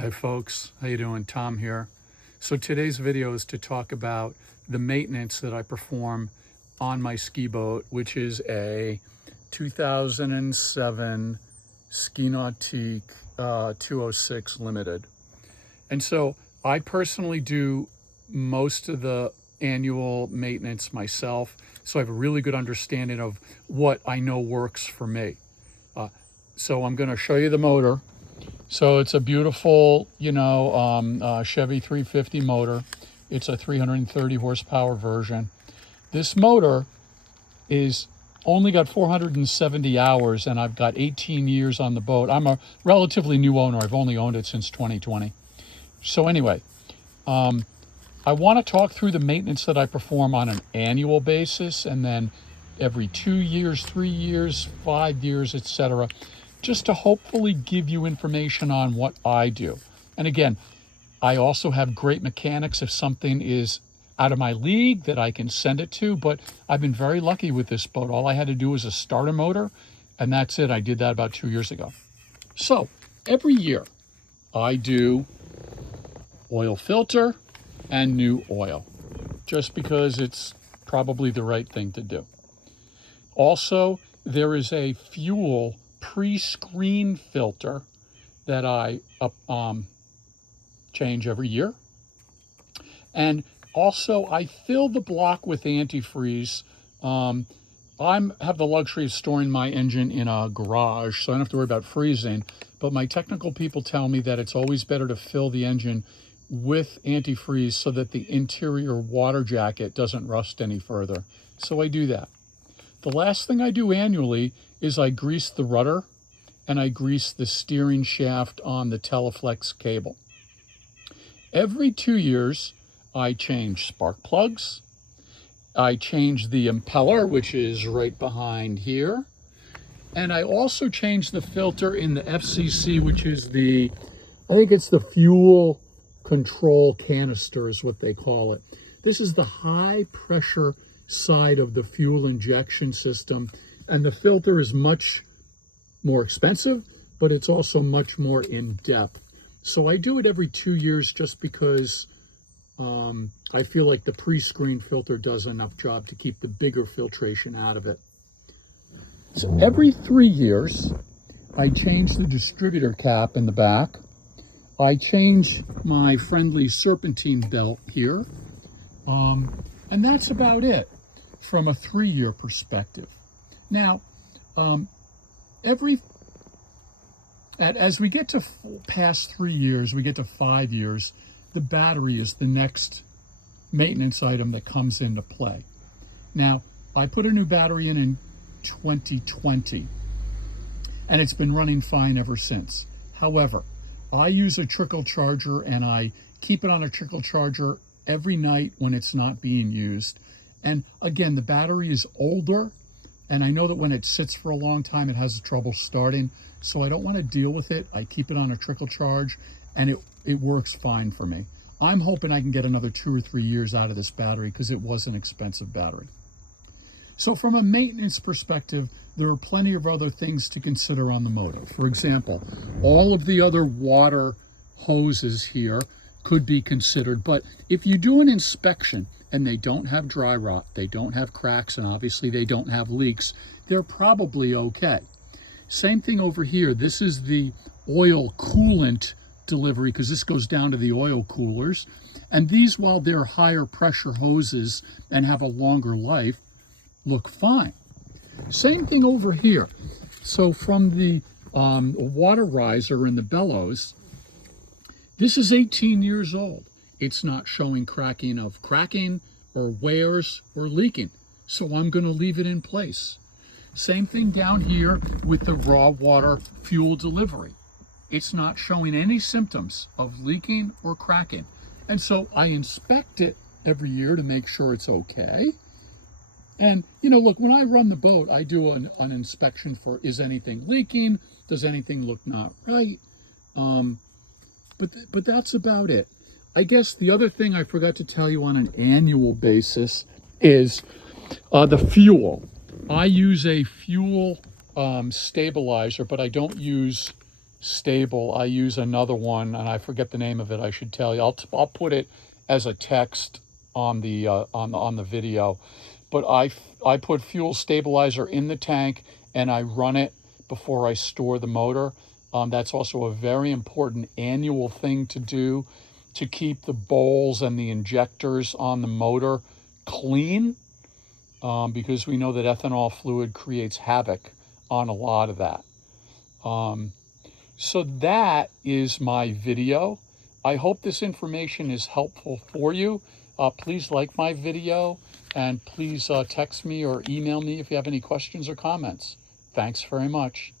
Hey folks, how you doing? Tom here. So today's video is to talk about the maintenance that I perform on my ski boat, which is a 2007 Ski Nautique 206 Limited. And so I personally do most of the annual maintenance myself, so I have a really good understanding of what I know works for me. So I'm going to show you the motor. So it's a beautiful, Chevy 350 motor. It's a 330 horsepower version. This motor is only got 470 hours, and I've got 18 years on the boat. I'm a relatively new owner. I've only owned it since 2020. So anyway, I want to talk through the maintenance that I perform on an annual basis, and then every 2 years, 3 years, 5 years, etc., just to hopefully give you information on what I do. And again, I also have great mechanics if something is out of my league that I can send it to, but I've been very lucky with this boat. All I had to do was a starter motor, and that's it. I did that about 2 years ago. So every year I do oil filter and new oil, just because it's probably the right thing to do. Also, there is a fuel pre-screen filter that I change every year. And also I fill the block with antifreeze. I have the luxury of storing my engine in a garage, so I don't have to worry about freezing. But my technical people tell me that it's always better to fill the engine with antifreeze so that the interior water jacket doesn't rust any further. So I do that. The last thing I do annually is I grease the rudder and I grease the steering shaft on the Teleflex cable. Every 2 years, I change spark plugs. I change the impeller, which is right behind here. And I also change the filter in the FCC, which is I think it's the fuel control canister is what they call it. This is the high pressure side of the fuel injection system, and the filter is much more expensive, but it's also much more in depth. So I do it every 2 years just because I feel like the pre-screen filter does enough job to keep the bigger filtration out of it. So every 3 years, I change the distributor cap in the back. I change my friendly serpentine belt here. And that's about it from a 3-year perspective. Now, as we get to past 3 years, we get to 5 years, the battery is the next maintenance item that comes into play. Now, I put a new battery in 2020, and it's been running fine ever since. However, I use a trickle charger, and I keep it on a trickle charger every night when it's not being used. And again, the battery is older, and I know that when it sits for a long time, it has trouble starting, so I don't want to deal with it. I keep it on a trickle charge, and it works fine for me. I'm hoping I can get another 2 or 3 years out of this battery because it was an expensive battery. So from a maintenance perspective, there are plenty of other things to consider on the motor. For example, all of the other water hoses here could be considered, but if you do an inspection and they don't have dry rot, they don't have cracks, and obviously they don't have leaks, they're probably okay. Same thing over here. This is the oil coolant delivery, because this goes down to the oil coolers. And these, while they're higher pressure hoses and have a longer life, look fine. Same thing over here. So from the water riser and the bellows, this is 18 years old. It's not showing cracking or wears or leaking. So I'm going to leave it in place. Same thing down here with the raw water fuel delivery. It's not showing any symptoms of leaking or cracking. And so I inspect it every year to make sure it's okay. And, look, when I run the boat, I do an inspection for, is anything leaking? Does anything look not right? But that's about it. I guess the other thing I forgot to tell you on an annual basis is the fuel. I use a fuel stabilizer, but I don't use stable. I use another one, and I forget the name of it. I should tell you. I'll put it as a text on the on the video. But I put fuel stabilizer in the tank, and I run it before I store the motor. That's also a very important annual thing to do to keep the bowls and the injectors on the motor clean, because we know that ethanol fluid creates havoc on a lot of that. So that is my video. I hope this information is helpful for you. Please like my video, and please text me or email me if you have any questions or comments. Thanks very much.